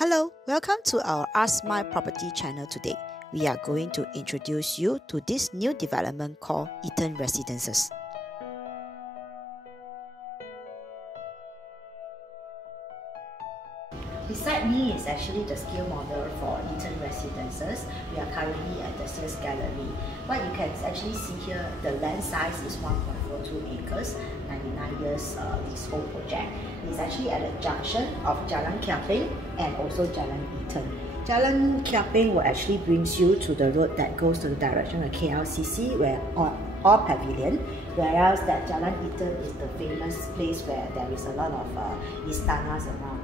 Hello, welcome to our Ask My Property channel today. We are going to introduce you to this new development called Eaton Residences. Beside me is actually the scale model for Eaton Residences. We are currently at the sales gallery. What you can actually see here, the land size is 1.42 acres, 99 years leasehold project. It's actually at the junction of Jalan Peng and also Jalan Eaton. Jalan Peng will actually brings you to the road that goes to the direction of KLCC or Pavilion, whereas that Jalan Eaton is the famous place where there is a lot of istanas around.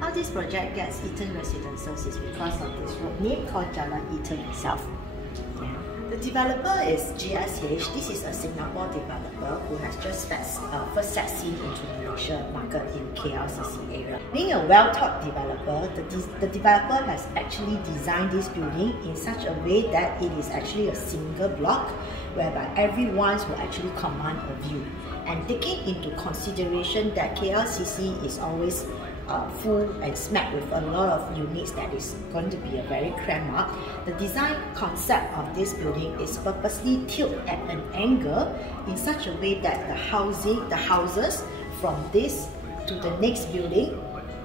How this project gets Eaton Residences is because of this road name called Jalan Eaton itself. The developer is GSH. This is a Singapore developer who has just first set scene into Malaysia market in KLCC area. Being a well-thought developer, the developer has actually designed this building in such a way that it is actually a single block whereby everyone will actually command a view. And taking into consideration that KLCC is always full and smacked with a lot of units that is going to be a very cramped up, the design concept of this building is purposely tilted at an angle in such a way that the houses from this to the next building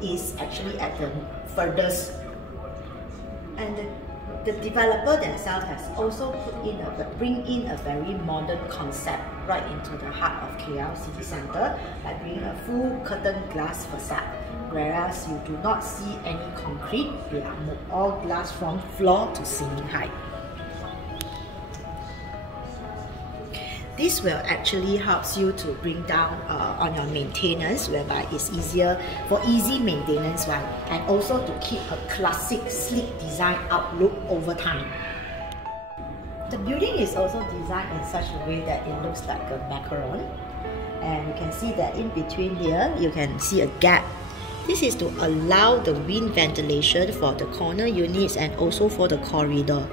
is actually at the furthest. And the developer themselves has also bring in a very modern concept right into the heart of KL city centre by bringing a full curtain glass facade. Whereas you do not see any concrete, they are all glass from floor to ceiling height. This will actually helps you to bring down on your maintenance, whereby it's easier for easy maintenance one, and also to keep a classic sleek design outlook over time. The building is also designed in such a way that it looks like a macaron, and you can see that in between here you can see a gap. This is to allow the wind ventilation for the corner units and also for the corridor.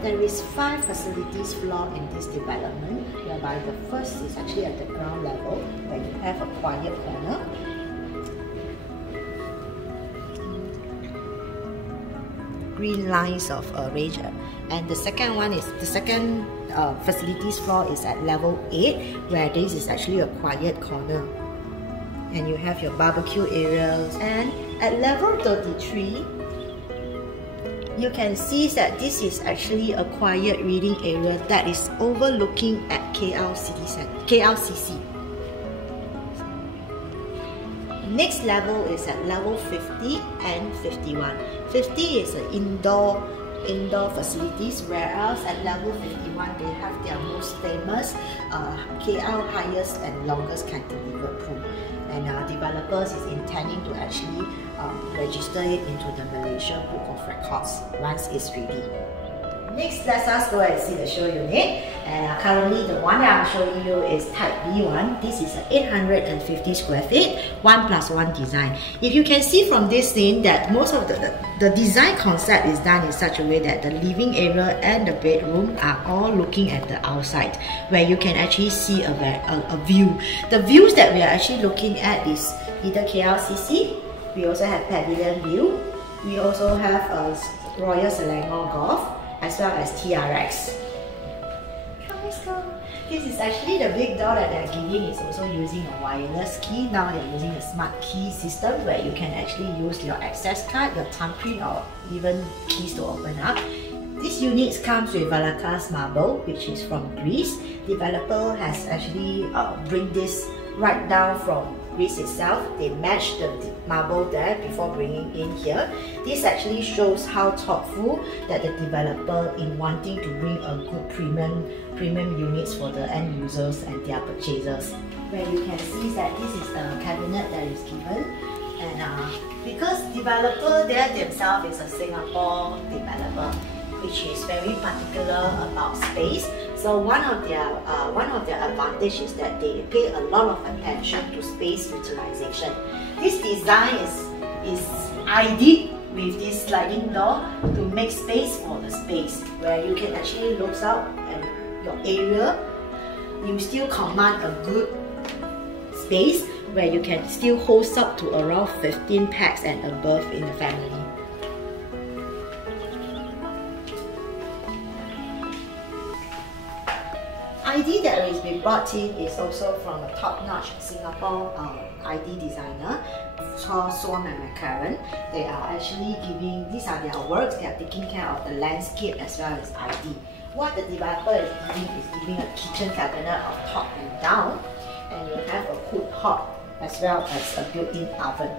There is 5 facilities floor in this development, whereby the first is actually at the ground level, where you have a quiet corner. Green lines of range, and the second one is facilities floor is at level 8, where this is actually a quiet corner. And you have your barbecue areas, and at level 33 you can see that this is actually a quiet reading area that is overlooking at KLCC. Next level is at level 50 and 51. 50 is an indoor facilities, whereas at level 51 they have their most famous KL highest and longest cantilevered pool. And developers is intending to actually register it into the Malaysia Book of Records once it's ready. Next, let us go and see the show unit. And currently, the one that I'm showing you is Type B1. This is an 850 square feet, 1+1 design. If you can see from this scene that most of the design concept is done in such a way that the living area and the bedroom are all looking at the outside, where you can actually see a view. The views that we are actually looking at is either KLCC, we also have Pavilion View, we also have Royal Selangor Golf, as well as TRX. This is actually the big door that they're giving is also using a wireless key. Now they're using a smart key system where you can actually use your access card, your thumbprint, or even keys to open up. This unit comes with Valacas marble, which is from Greece. Developer has actually bring this right down from Greece itself. They matched the marble there before bringing in here. This actually shows how thoughtful that the developer in wanting to bring a good premium units for the end users and their purchasers. Where you can see that this is the cabinet that is given, and because developer there themselves is a Singapore developer, which is very particular about space. So one of their advantage is that they pay a lot of attention to space utilization. This design is ideal with this sliding door to make space for the space, where you can actually look out at your area. You still command a good space, where you can still host up to around 15 packs and above in the family. ID that has been brought in is also from a top-notch Singapore ID designer called Swan and McLaren. They are actually giving, these are their works, they are taking care of the landscape as well as ID. What the developer is giving a kitchen cabinet of top and down, and you have a hood hob as well as a built-in oven.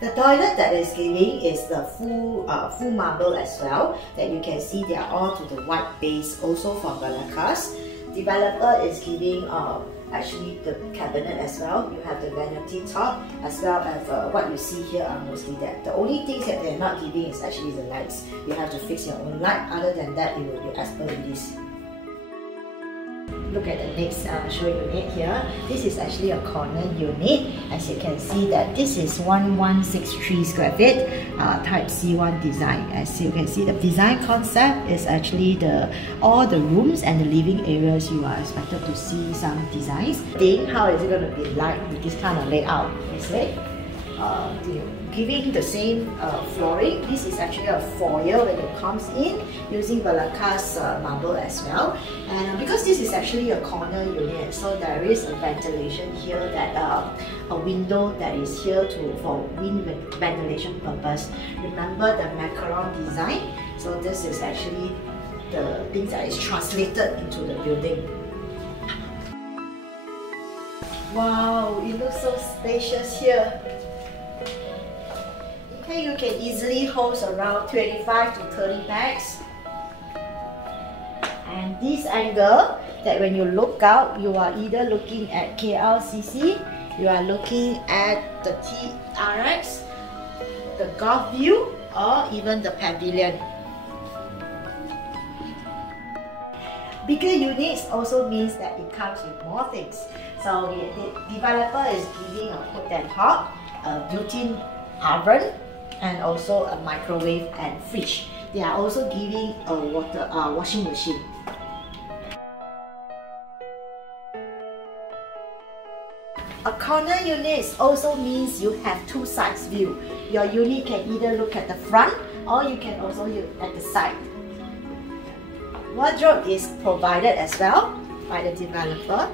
The toilet that is giving is the full marble as well, that you can see they are all to the white base, also from Velicas. Developer is giving actually the cabinet as well. You have the vanity top as well as what you see here are mostly that. The only things that they're not giving is actually the lights. You have to fix your own light. Other than that, it will be as per it is. Look at the next show unit here. This is actually a corner unit. As you can see that this is 1163 square feet type C1 design. As you can see, the design concept is actually all the rooms and the living areas you are expected to see some designs. How is it going to be like with this kind of layout? Is it? Giving the same flooring. This is actually a foyer when it comes in, using Velicas marble as well. And because this is actually a corner unit, so there is a ventilation here, that a window that is here for wind ventilation purpose. Remember the macaron design? So this is actually the things that is translated into the building. Wow, it looks so spacious here. You can easily host around 25 to 30 packs. And this angle, that when you look out, you are either looking at KLCC, you are looking at the TRX, the Gulf view, or even the pavilion. Bigger units also means that it comes with more things. So the developer is giving a hood and hob, a built-in oven, and also a microwave and fridge. They are also giving a washing machine. A corner unit also means you have two sides view. Your unit can either look at the front or you can also look at the side. Wardrobe is provided as well by the developer.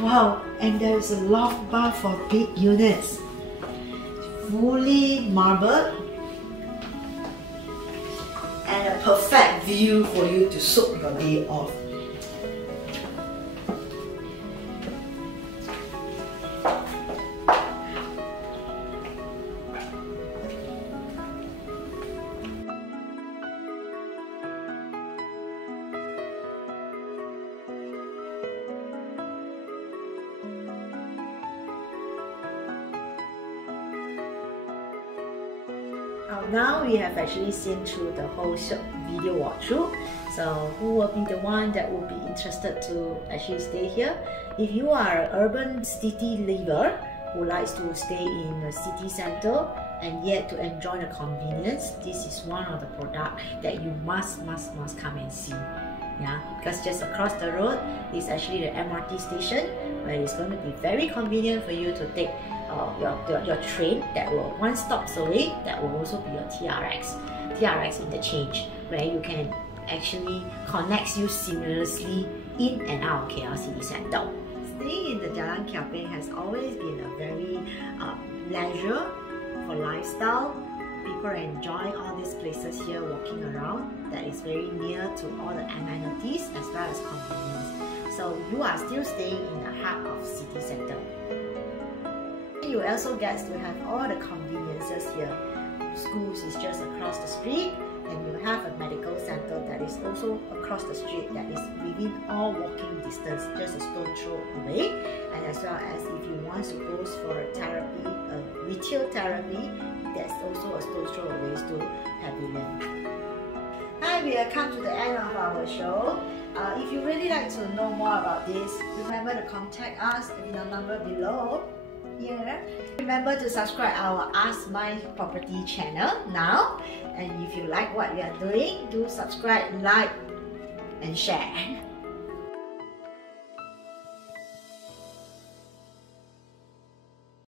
Wow, and there is a loft bar for big units. Fully marbled. And a perfect view for you to soak your day off. Now we have actually seen through the whole video walkthrough. So who will be the one that will be interested to actually stay here? If you are an urban city liver who likes to stay in the city center and yet to enjoy the convenience, this is one of the products that you must come and see. Yeah, because just across the road is actually the MRT station, where it's going to be very convenient for you to take your train that will one stop away. That will also be your TRX interchange, where you can actually connect you seamlessly in and out of KL City Centre. Staying in the Jalan Peng has always been a very leisure for lifestyle. People enjoy all these places here walking around, that is very near to all the amenities as well as convenience. So you are still staying in the heart of city centre. You also get to have all the conveniences here. schools is just across the street, and you have a medical center that is also across the street, that is within all walking distance, just a stone throw away. And as well as if you want to go for a therapy, a retail therapy, that's also a stone throw away to Pavilion. Hi, we have come to the end of our show. If you really like to know more about this, remember to contact us in the number below here. Remember to subscribe our Ask My Property channel now. And if you like what we are doing, do subscribe, like, and share.